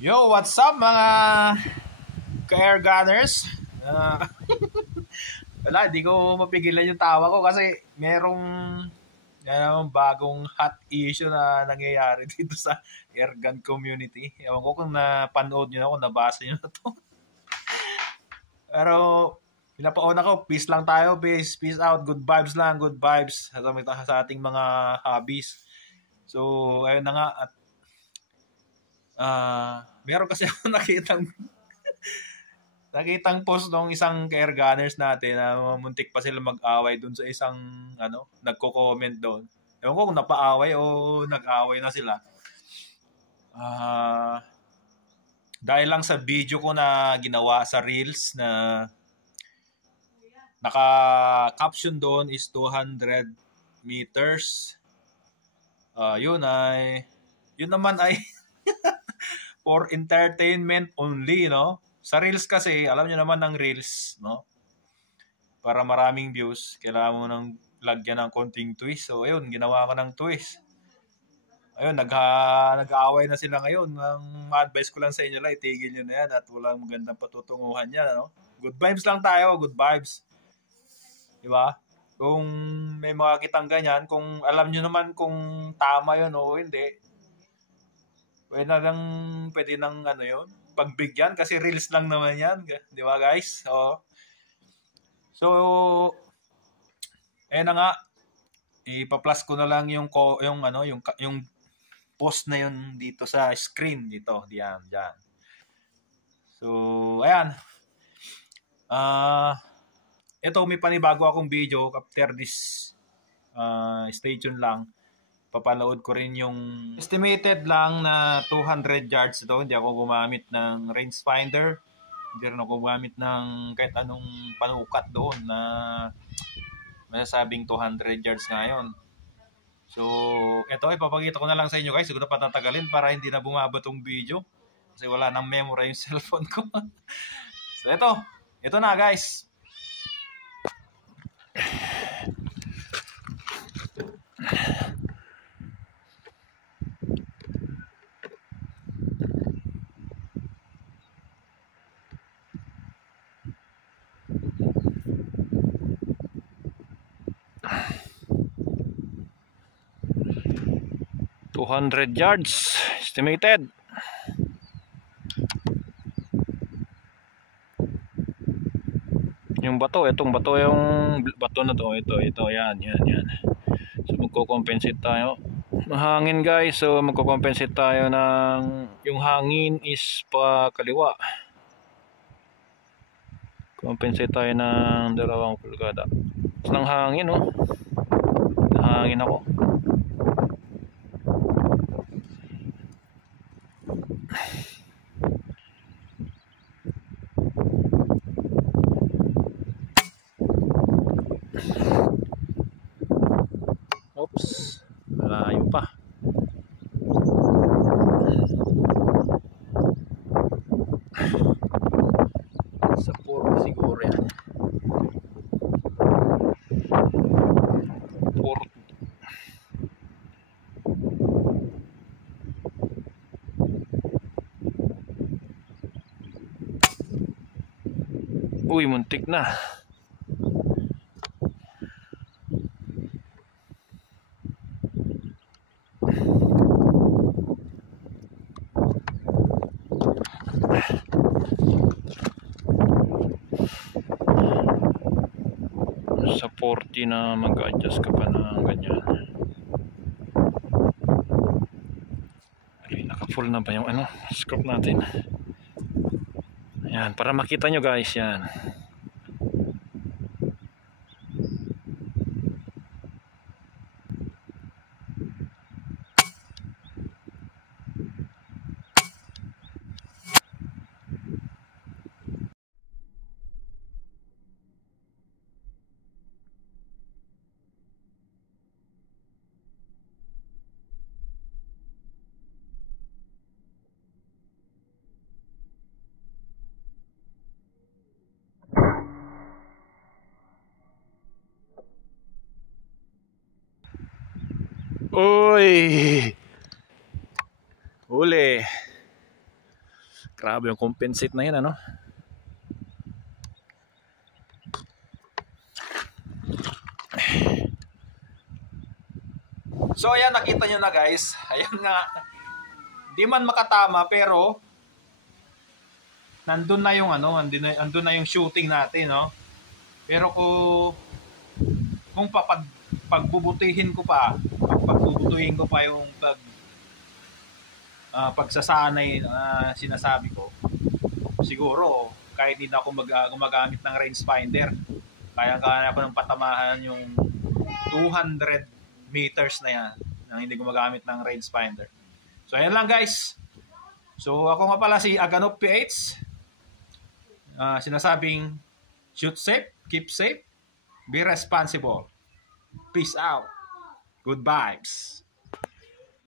Yo, what's up mga ka-air gunners? Wala, di ko mapigilan yung tawa ko kasi merong bagong hot issue na nangyayari dito sa airgun community. Ewan ko kung napanood nyo na, kung nabasa nyo na to. Pero pinapauna ko, peace lang tayo, peace. Peace out, good vibes lang, good vibes sa ating mga hobbies. So, ayun na nga. At meron kasi ako nakitang post ng isang air gunners natin na muntik pa sila mag-away dun sa isang nagko-comment doon. Ewan ko kung napaaway o nag-away na sila. Dahil lang sa video ko na ginawa sa Reels na naka-caption doon is 200 meters. Yun naman ay for entertainment only, no? Sa Reels kasi, alam niyo naman ng Reels, no? Para maraming views, kailangan mo nang lagyan ng konting twist. So, ayun, ginawa ko ng twist. Ayun, nag-aaway na sila ngayon. Ang ma-advise ko lang sa inyo lang, itigil nyo na yan at walang magandang patutunguhan yan, no? Good vibes lang tayo, good vibes. Diba? Kung may makakitang ganyan, kung alam nyo naman kung tama yun o hindi, pwede nang yun, pagbigyan kasi reels lang naman yan, di ba guys? So na nga, ipa-plus ko na lang yung post na yun dito sa screen dito, diyan. So ayan. Ito may panibago akong video after this. Stay tuned lang. Papanood ko rin yung estimated lang na 200 yards ito. Hindi ako gumamit ng rangefinder. Hindi rin ako gumamit ng kahit anong panukat doon na masasabing 200 yards ngayon. So, ito ipapakita ko na lang sa inyo guys. Siguro patatagalin para hindi na bumaba tong video. Kasi wala nang memory yung cellphone ko. So, ito na guys. $200 yards estimated. Yung bato, itong bato, yung bato na to, ito, yan. So magko-compensate tayo. Mahangin guys, so magko-compensate tayo ng yung hangin is pa kaliwa. Compensate tayo ng 2 pulgada. Ng hangin, no? Nahangin ako. Oops, malayo pa. Sa 4 siguro yan. 4. Uy, muntik na. Sa 40 na mag-adjust ka pa ng ganyan. Naka-full na ba yung scope natin? Ayan, para makita nyo guys, yan. Uy! Huli! Grabe yung compensate na yun, ano? So ayan, nakita nyo na guys. Ayan nga. Di man makatama pero nandun na yung ano, andun na yung shooting natin, no? Pero kung pagbubutihin ko pa, pagbubutuhin ko pa yung pagsasanay na sinasabi ko, siguro kahit hindi na ako gumagamit ng rangefinder, kaya ko ng patamahan yung 200 meters na yan nang hindi gumagamit ng rangefinder. So ayan lang guys. So ako nga pala si Aganop PH, sinasabing shoot safe, keep safe, be responsible. Peace out. Good vibes.